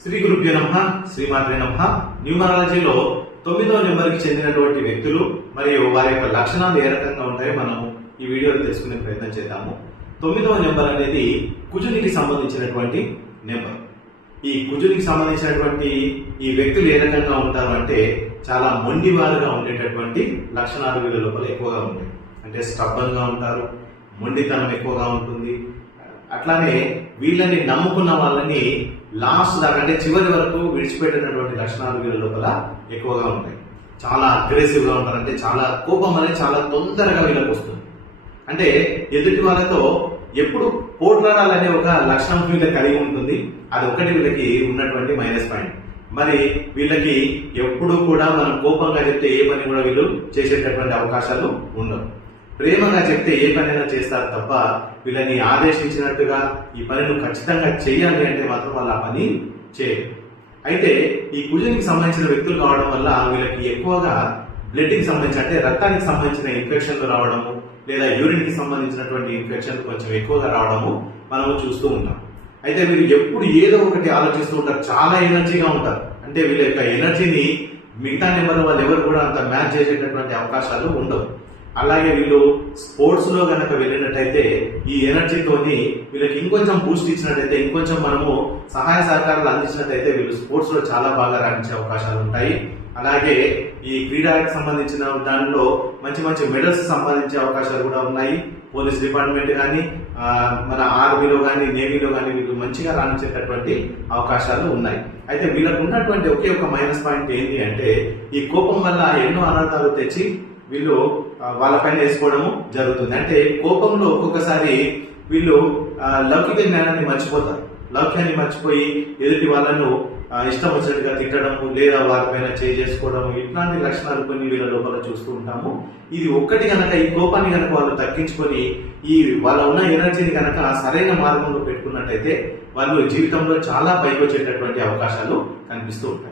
శ్రీ గురుభ్యో నమః, శ్రీమాత్రే నమః. న్యూమరాలజీలో 9వ నెంబర్కి చెందినటువంటి వ్యక్తులు మరియు వారి యొక్క లక్షణాలు ఏ రకంగా ఉంటాయో మనం ఈ వీడియోలో తెలుసుకునే ప్రయత్నం చేద్దాము. 9వ నెంబర్ అనేది కుజునికి సంబంధించినటువంటి నెంబర్. ఈ కుజునికి సంబంధించినటువంటి ఈ వ్యక్తులు ఏ రకంగా ఉంటారు అంటే చాలా మొండివారుగా ఉండేటటువంటి లక్షణాలు వీళ్ళ లోపల ఎక్కువగా ఉంటాయి. అంటే స్టబ్బన్ గా ఉంటారు, మొండితనం ఎక్కువగా ఉంటుంది. అట్లానే వీళ్ళని నమ్ముకున్న వాళ్ళని లాస్ట్ దాకా అంటే చివరి వరకు విడిచిపెట్టినటువంటి లక్షణాలు వీళ్ళ లోపల ఎక్కువగా ఉంటాయి. చాలా అగ్రెసివ్ గా ఉంటారు. అంటే చాలా కోపం అనేది చాలా తొందరగా వీళ్ళకి వస్తుంది. అంటే ఎదుటి వాళ్ళతో ఎప్పుడు పోట్లాడాలనే ఒక లక్షణం వీళ్ళకి కలిగి ఉంటుంది. అది ఒకటి వీళ్ళకి ఉన్నటువంటి మైనస్ పాయింట్. మరి వీళ్ళకి ఎప్పుడు కూడా మనం కోపంగా చెప్తే ఏ పని కూడా వీళ్ళు చేసేటటువంటి అవకాశాలు ఉండవు. ప్రేమగా చెప్తే ఏ పనైనా చేస్తారు తప్ప వీళ్ళని ఆదేశించినట్టుగా ఈ పని నువ్వు ఖచ్చితంగా చేయాలి అంటే మాత్రం వాళ్ళు ఆ పని చేయరు. అయితే ఈ కుజునికి సంబంధించిన వ్యక్తులు కావడం వల్ల వీళ్ళకి ఎక్కువగా బ్లడ్ కి సంబంధించి అంటే రక్తానికి సంబంధించిన ఇన్ఫెక్షన్లు రావడము లేదా యూరిన్ కి సంబంధించినటువంటి ఇన్ఫెక్షన్లు కొంచెం ఎక్కువగా రావడము మనము చూస్తూ ఉంటాం. అయితే వీళ్ళు ఎప్పుడు ఏదో ఒకటి ఆలోచిస్తూ ఉంటారు. చాలా ఎనర్జీగా ఉంటారు. అంటే వీళ్ళ యొక్క ఎనర్జీని మిగతా నెంబర్ వాళ్ళు ఎవరు కూడా అంత మ్యాచ్ చేసేటటువంటి అవకాశాలు ఉండవు. అలాగే వీళ్ళు స్పోర్ట్స్ లో గనక వెళ్ళినట్టయితే ఈ ఎనర్జీతోని వీళ్ళకి ఇంకొంచెం బూస్ట్ ఇచ్చినట్టయితే ఇంకొంచెం మనము సహాయ సహకారాలు అందించినట్టయితే వీళ్ళు స్పోర్ట్స్ లో చాలా బాగా రాణించే అవకాశాలు ఉంటాయి. అలాగే ఈ క్రీడలకు సంబంధించిన దానిలో మంచి మంచి మెడల్స్ సంపాదించే అవకాశాలు కూడా ఉన్నాయి. పోలీస్ డిపార్ట్మెంట్ కానీ మన ఆర్మీలో కానీ నేవీలో కానీ వీళ్ళు మంచిగా రాణించేటటువంటి అవకాశాలు ఉన్నాయి. అయితే వీళ్ళకు ఉన్నటువంటి ఒకే ఒక మైనస్ పాయింట్ ఏంటి అంటే ఈ కోపం వల్ల ఎన్నో అనర్థాలు తెచ్చి వీళ్ళు వాళ్ళపైన వేసుకోవడము జరుగుతుంది. అంటే కోపంలో ఒక్కొక్కసారి వీళ్ళు లౌకిక జ్ఞానాన్ని మర్చిపోతారు. లౌక్యాన్ని మర్చిపోయి ఎదుటి వాళ్ళను ఇష్టం వచ్చినట్టుగా తిట్టడము లేదా వారిపైన చేసుకోవడము ఇట్లాంటి లక్షణాలు కొన్ని వీళ్ళ లోపల చూస్తూ ఉంటాము. ఇది ఒక్కటి కనుక ఈ కోపాన్ని కనుక వాళ్ళు తగ్గించుకొని ఈ వాళ్ళ ఉన్న ఎనర్జీని కనుక సరైన మార్గంలో పెట్టుకున్నట్టయితే వాళ్ళు జీవితంలో చాలా పైకి వచ్చేటటువంటి అవకాశాలు కనిపిస్తూ ఉంటాయి.